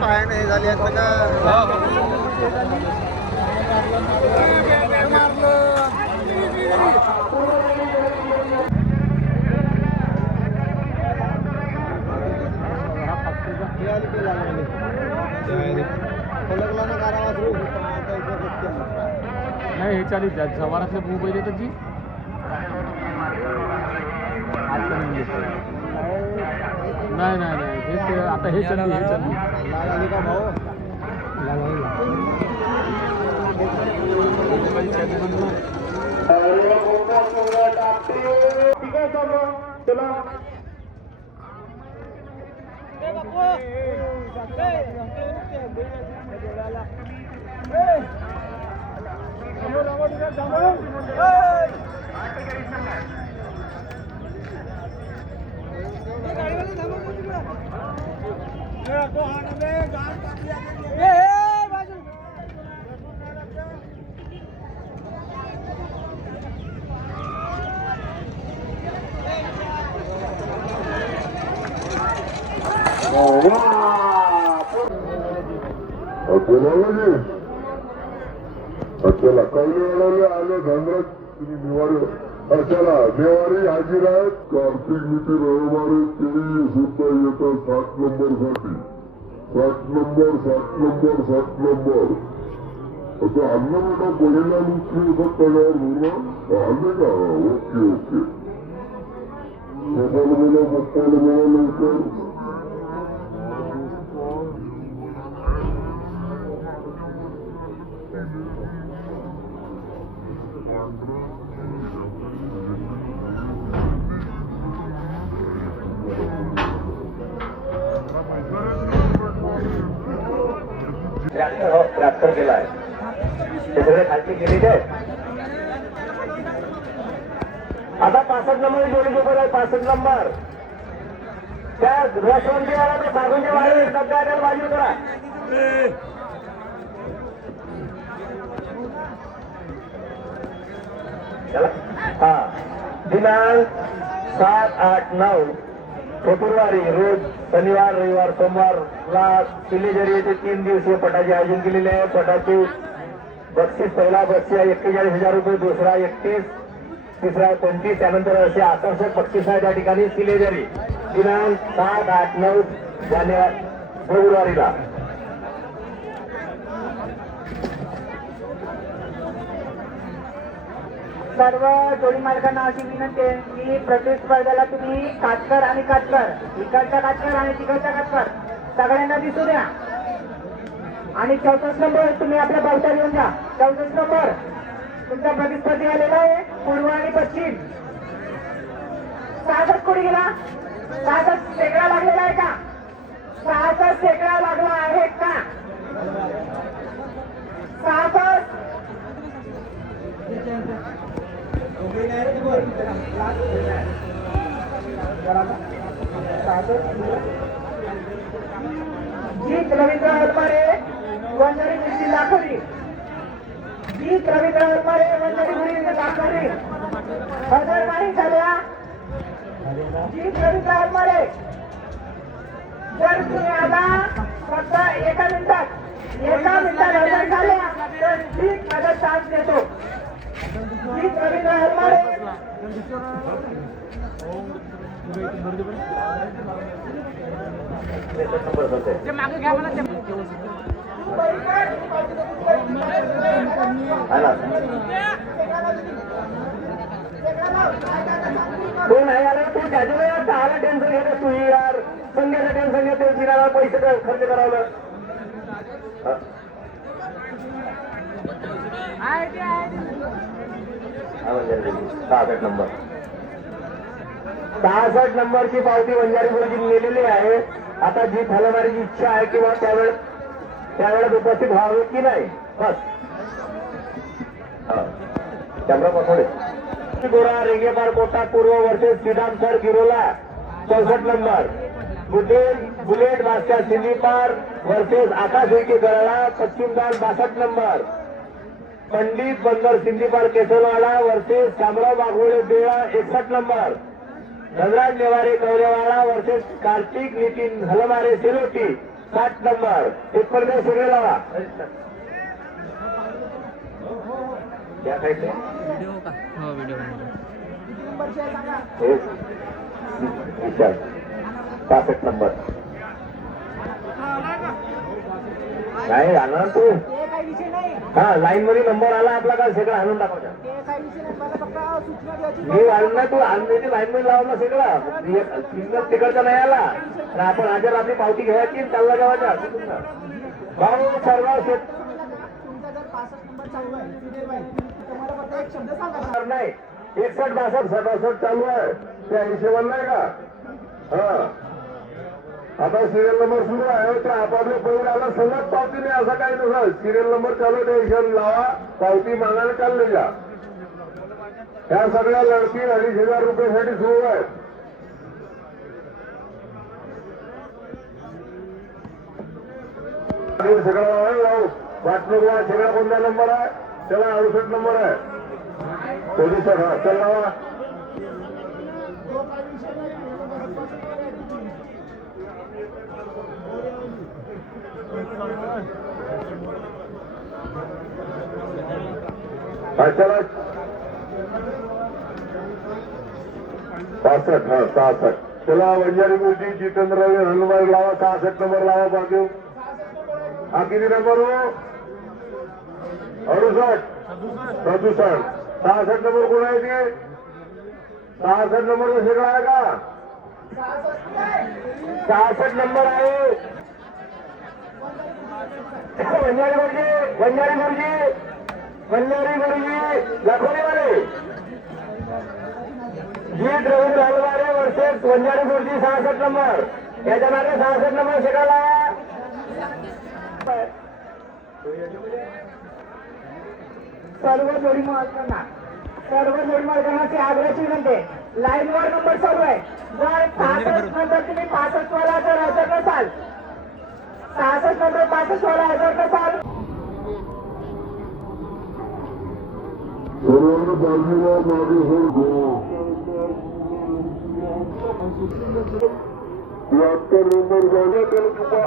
पायाने हे झाली असतं का नाही हे चालीस सवारातले मोबाईल येतात जी नाही नाही नाही हे आता हे चालली हे चालली का भाऊ चला कौलवाड्याला आले घांगरात तुम्ही निवारी चला नेवारी हाजीर आहेत कार्तिक नीती रविवारी केळी सुद्धा येतात 7 नंबर साठी 7 नंबर आता अन्न बेटा बहिला लुचली होतात तळ्यावर बोलला आले का ओके मोबाईल बोला लवकर ट्रॅक्टर केलाय ते सगळे खालती गेलेले आहेत आता 65 नंबर जोडी जोपर आहे 65 नंबर त्या रसवंतीवाला ते सागुंचे वाळे सगळ्या बाजू करा हा दिनांक 7, 8, 9 फेब्रुवारी रोज शनिवार रविवार सोमवारला किल्लेजरी येथे 3 दिवसीय पटाचे आयोजन केलेले आहे. पटाचे बक्षीस पहिला बक्षीस 41,000 रुपये दुसरा 31 तिसरा 25 त्यानंतर असे आकर्षक बक्षीस आहे त्या ठिकाणी किल्लेजरी दिनांक 7, 8, 9 जानेवारी फेब्रुवारीला सर्व जोडी मालकांना अशी विनंती आहे की प्रत्येक स्पर्धेला तुम्ही काटकर आणि काटकर इकडचा काटकर आणि तिकडचा काटकर सगळ्यांना दिसू द्या आणि 64 नंबर तुम्ही आपल्या पावसात येऊन जा 64 नंबर तुमचा प्रतिस्पर्धी आलेला आहे पूर्व आणि पश्चिम 66 कोणी गेला 66 शेकडा लागलेला आहे का 66 शेकडा लागला आहे का 66 जीत रवींद्र हरमारे वंजारी मिरची दाखवली जीत रवींद्र हरमारे वंजारी मिरची दाखवली हजर नाही झाल्या जीत रवींद्र हरमारे जर तुम्ही आता फक्त एका मिनिटात हजर झाल्या तर जीत माझा चान्स देतो जीत रवींद्र हरमारे मागे घ्या मला तो नाही आला तू त्याच्या वेळेला आला टेन्शन घेत तू यार संघाचं टेन्शन घेतो जिराला पैसे खर्च करावं 66 नंबर 66 नंबरची पावती वंजारी गुरुजी नेलेली आहे. आता जी हलवणारीची इच्छा आहे किंवा त्यावेळेस उपस्थित व्हावे की नाही बस कॅमेरा पकडे गोरा रेंगेबार कोटा पूर्व वर्सेस श्रीराम सर गिरोला 64 number bullet Bhaskar Sindipar versus Akash Vicky गळाला पश्चिम दाल 62 नंबर पंडित बंदर सिंदीपार केसरवाडा वर्सेस शामराव बागवळे बेळा 61 नंबर धनराज नेवारे कवरेवाडा वर्सेस कार्तिक नितीन हलमारे सेलोटी 60 नंबर तिथपर्यंत सगळे लावा त्या साईडने हो व्हिडिओ विचार 65 नंबर नाही आणा तू ते काही विषय नाही हा लाईन मध्ये नंबर आला आपला का सगळं आणून टाकायचा ते काही विषय नाही मला फक्त सूचना द्यायची मी आणला तू आणण्याची लाईन मध्ये लावला सगळं सिग्नल तिकडचा नाही आला आणि आपण हजर आपली पावती घ्यायची आणि चालला जेवायचा भाऊ सर्व शेत तुमचा जर 65 नंबर चालू आहे सुनील भाई तर मला फक्त एक शब्द सांगा नाही 61 62 67 चालू आहे त्या हिशोबाने नाही का हा आता सिरियल नंबर सुरू आहे तर आपापल्या पहिला आला सलग पावती नाही असं काही नसं सिरियल नंबर चालू त्या हिशोब लावा पावती मागायला चालले जा ह्या सगळ्या लढती 2,500 रुपयासाठी सुरू आहेत सगळं लावू वाटणूक सगळा कोणता नंबर आहे त्याला 68 नंबर आहे 67 हा चल लावा चला 65 हा 66 चला वंजारी गुरुजी जितेंद्र हनुमान लावा 66 नंबर लावा बाकी हा किती नंबर हो 68 67 66 नंबर कोण आहे ते 66 नंबर सगळं आहे का 66 नंबर आहे वंजारी गुरुजी लाखोलीवाले जीत रवींद्र हलवारे वर्सेस वंजारी गुरुजी 66 नंबर याच्या मागे 66 नंबर शिकायला सर्व जोडी मालकांना आग्रहाची विनंती आहे लाईनवर नंबर चालू आहे जर 65 नंतर तुम्ही 65 वाला जर हजर नसाल 66 नंतर 65 वाला हजर नसाल सर्वांना बाजूला मागे सरको 73 नंबर जागा नंबर